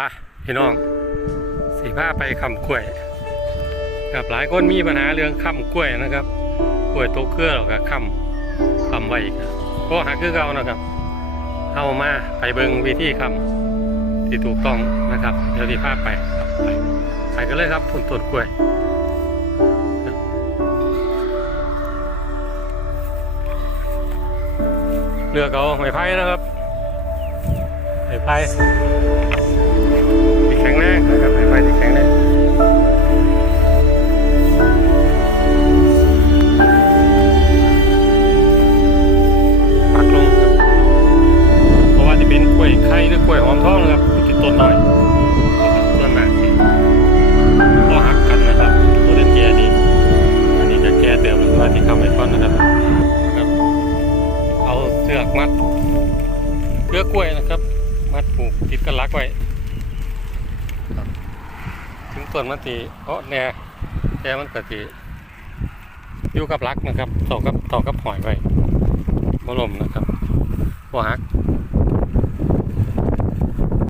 อะพี่น้องสีผ้าไปคำกล้วยกับหลายคนมีปัญหาเรื่องคำกล้วยนะครับกล้วยโตเครือกกับคำคำไว้ก็หาคือเก่านะครับเอามาไปเบิ่งวิธีคำที่ถูกต้องนะครับเดี๋ยวที่ภาพไปครับไปไปกันเลยครับผลต้นกล้วยเลือกเอาไม้ไผ่นะครับไม้ไผ่ มัดเพื่อกล้วยนะครับ มัดปลูกติดกันลักไว้ถึงต้นมันตีเพราะแน่แน่มันกติอยู่กับลักนะครับต่อกับต่อกับหอยไว้บ่ลมนะครับบ่หัก